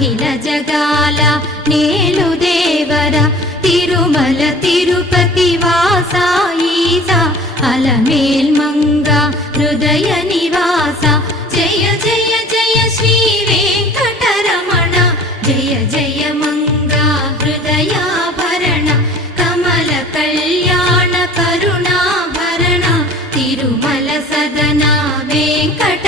అఖిల జగాల నేలు దేవర తిరుమల తిరుపతి వాస ఈసా అలమేల్ మంగ హృదయ నివాస జయ జయ జయ శ్రీ వెంకటరమణ జయ జయ మంగ హృదయాభరణ కమల కళ్యాణ కరుణాభరణ తిరుమల సదన వెంకట